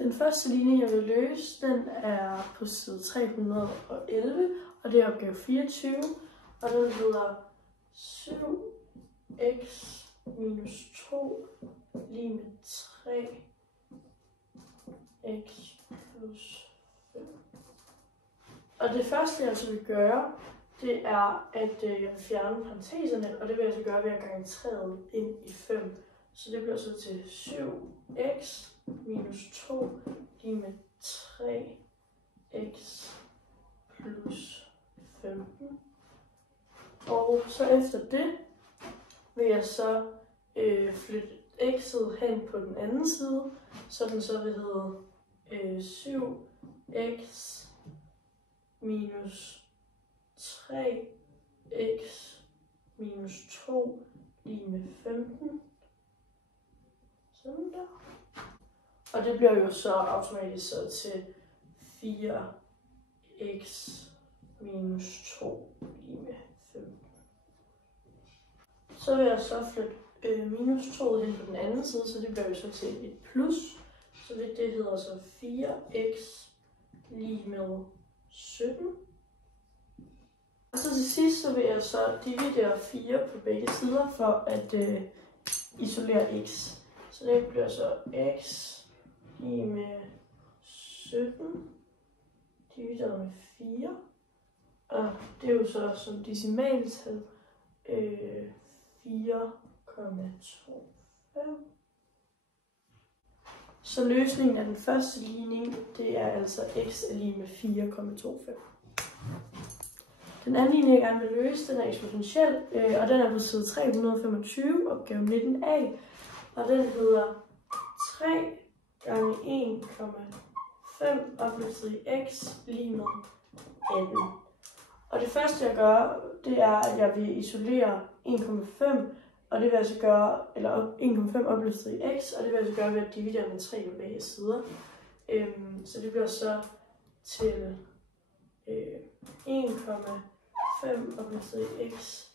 Den første ligning, jeg vil løse, den er på side 311, og det er opgave 24, og den hedder 7x minus 2 lige med 3x plus 5. Og det første, jeg altså vil gøre, det er, at jeg vil fjerne parenteserne, og det vil jeg så gøre ved at gange 3'et ind i 5. Så det bliver så til 7x minus 2 lige med 3x plus 15. Og så efter det vil jeg så flytte x'et hen på den anden side, så den så vil hedde 7x minus 3x minus 2 lige med 15. Sådan der. Og det bliver jo så automatisk så til 4x minus 2 lige med 15. Så vil jeg så flytte minus 2 hen på den anden side, så det bliver jo så til et plus. Så det hedder så 4x lige med 17. Og så til sidst så vil jeg så dividere 4 på begge sider for at isolere x. Så det bliver så x lige med 17 divideret med 4. Og det er jo så som decimaltal 4,25. Så løsningen af den første ligning, det er altså x er lige med 4,25. Den anden ligning, jeg gerne vil løse, den er eksponentiel, og den er på side 325, opgave 19a. Og den hedder 3 gange 1,5 opløftet i x lige med 18. Og det første jeg gør, det er, at jeg vil isolere 1,5, og det vil jeg så gøre, eller 1,5 opløftet i x, og det vil jeg så gøre ved at dividere med 3 på begge sider. Så det bliver så til 1,5 opløftet i x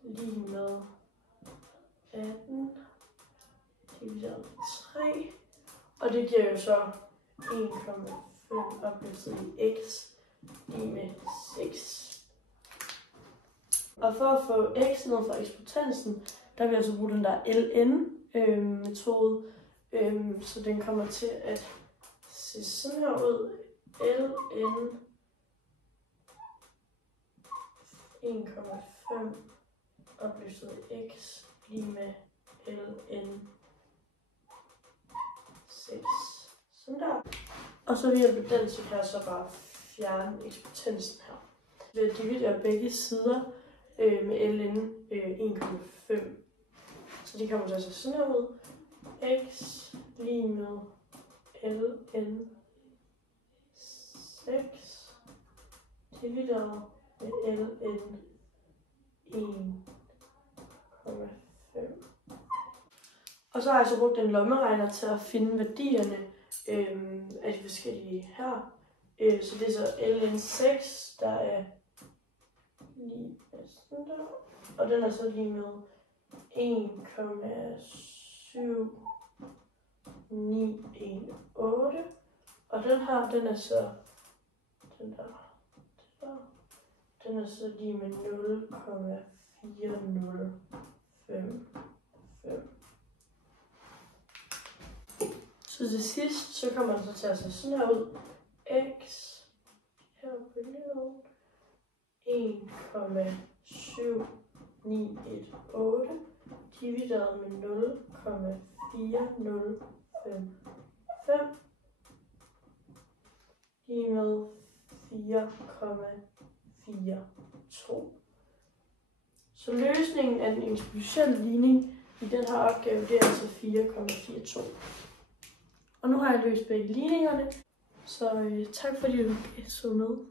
lige med 18 divideret med 3, og det giver jo så 1,5 opløftet i x lige med 6. Og for at få x ned fra eksponensen, der vil jeg så bruge den der ln-metode, så den kommer til at se sådan her ud. ln 1,5 opløftet i x lige med ln 6. Sådan der. Og så vil jeg ved den så kan jeg så bare fjerne eksponensen her. Ved at dividere begge sider med ln 1,5. Så det kommer til at se sådan her ud. X lige med ln 6 divideret med ln 1,5. Og så har jeg så brugt en lommeregner til at finde værdierne af de forskellige her. Så det er så ln 6, der er lige sådan der. Og den er så lige med 1,7918. Og den her, den er så den der. Den er så lige med 0,4055. Så til sidst, så kommer den så til at se sådan her ud. X her på billedet 1,7918 divideret med 0,4055 lige med 4,42. Så løsningen af den eksponentielle ligning i den her opgave, det er altså 4,42. Og nu har jeg løst begge ligningerne, så tak fordi du så med.